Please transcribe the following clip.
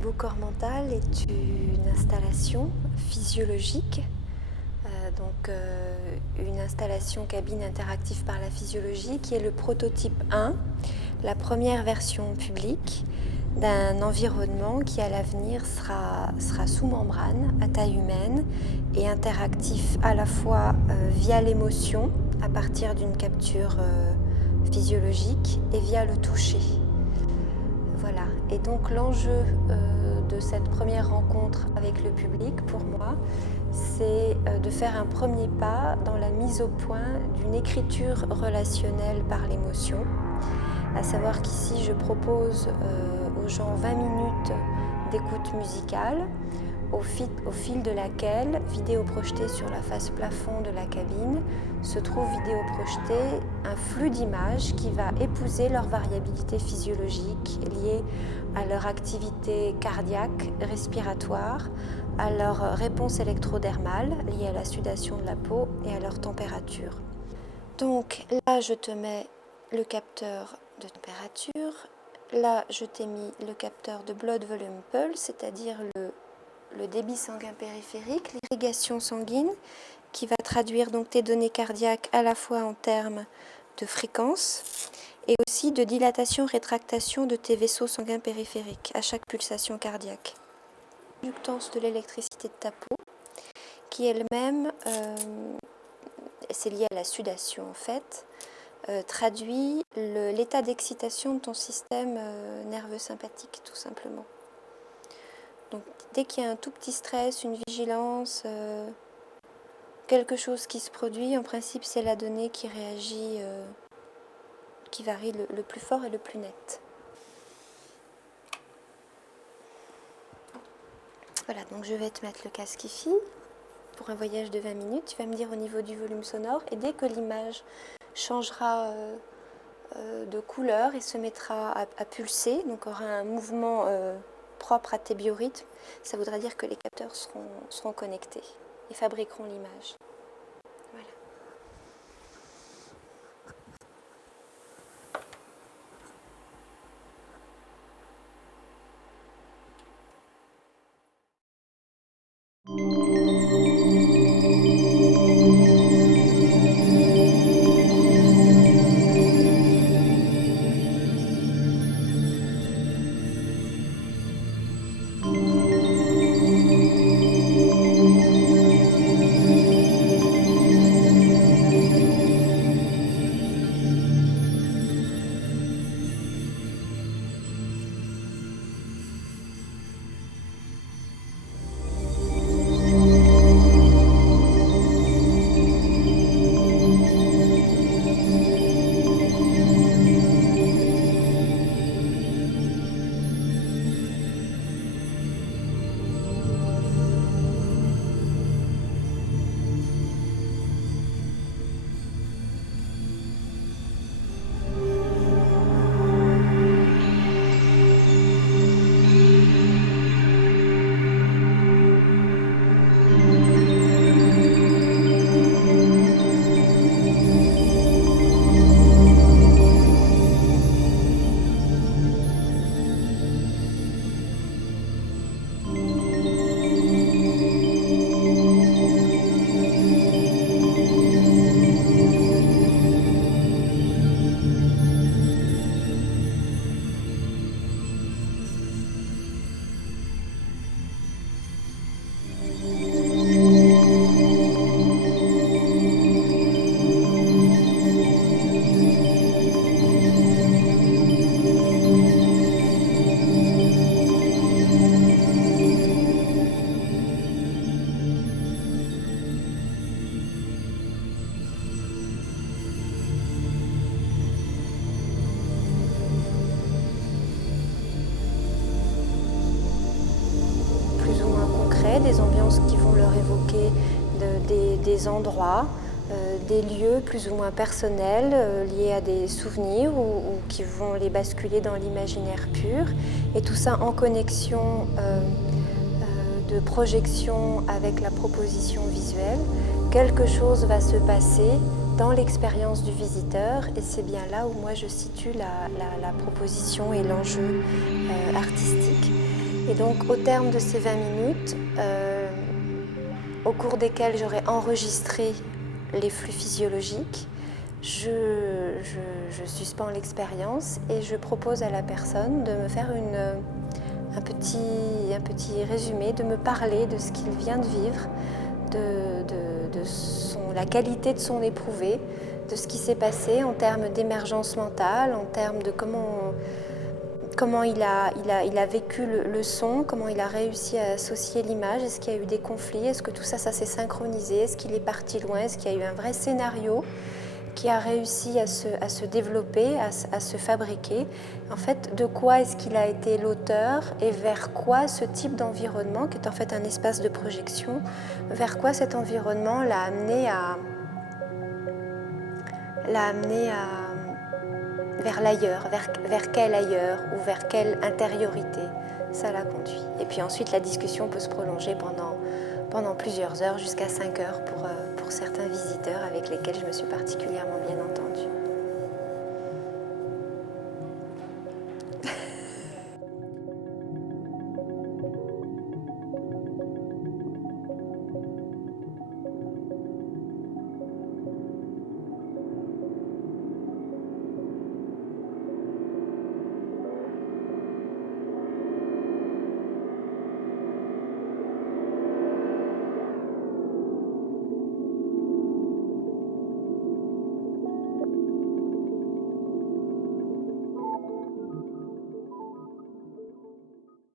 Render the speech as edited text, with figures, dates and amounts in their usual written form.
Beau Corps Mental est une installation physiologique, une installation cabine interactive par la physiologie qui est le prototype 1, la première version publique d'un environnement qui à l'avenir sera sous membrane, à taille humaine et interactif à la fois via l'émotion à partir d'une capture physiologique et via le toucher. Voilà. Et donc l'enjeu de cette première rencontre avec le public, pour moi, c'est de faire un premier pas dans la mise au point d'une écriture relationnelle par l'émotion. À savoir qu'ici, je propose aux gens 20 minutes d'écoute musicale, au fil de laquelle, vidéo projetée sur la face plafond de la cabine, se trouve vidéo projetée un flux d'images qui va épouser leur variabilité physiologique liée à leur activité cardiaque, respiratoire, à leur réponse électrodermale liée à la sudation de la peau et à leur température. Donc là, je te mets le capteur de température. Là, je t'ai mis le capteur de blood volume pulse, c'est-à-dire le débit sanguin périphérique, l'irrigation sanguine, qui va traduire donc tes données cardiaques à la fois en termes de fréquence et aussi de dilatation-rétractation de tes vaisseaux sanguins périphériques à chaque pulsation cardiaque. Conductance de l'électricité de ta peau, qui elle-même, c'est lié à la sudation en fait, traduit l'état d'excitation de ton système nerveux sympathique tout simplement. Donc dès qu'il y a un tout petit stress, une vigilance, quelque chose qui se produit, en principe c'est la donnée qui réagit, qui varie le plus fort et le plus net. Voilà, donc je vais te mettre le casque IFI pour un voyage de 20 minutes. Tu vas me dire au niveau du volume sonore et dès que l'image changera de couleur et se mettra à pulser, donc aura un mouvement propre à tes biorhythmes, ça voudra dire que les capteurs seront connectés et fabriqueront l'image. Voilà. Des ambiances qui vont leur évoquer des endroits, des lieux plus ou moins personnels liés à des souvenirs ou qui vont les basculer dans l'imaginaire pur. Et tout ça en connexion de projection avec la proposition visuelle. Quelque chose va se passer dans l'expérience du visiteur et c'est bien là où moi je situe la proposition et l'enjeu artistique. Et donc au terme de ces 20 minutes, au cours desquelles j'aurai enregistré les flux physiologiques, je suspends l'expérience et je propose à la personne de me faire un petit résumé, de me parler de ce qu'il vient de vivre, la qualité de son éprouvé, de ce qui s'est passé en termes d'émergence mentale, en termes de comment il a vécu le son, comment il a réussi à associer l'image, est-ce qu'il y a eu des conflits, est-ce que tout ça s'est synchronisé, est-ce qu'il est parti loin, est-ce qu'il y a eu un vrai scénario qui a réussi à se développer, à se fabriquer. En fait, de quoi est-ce qu'il a été l'auteur et vers quoi ce type d'environnement, qui est en fait un espace de projection, vers quoi cet environnement l'a amené vers l'ailleurs, vers quel ailleurs ou vers quelle intériorité ça l'a conduit. Et puis ensuite, la discussion peut se prolonger pendant plusieurs heures, jusqu'à 5 heures pour certains visiteurs avec lesquels je me suis particulièrement bien entendue.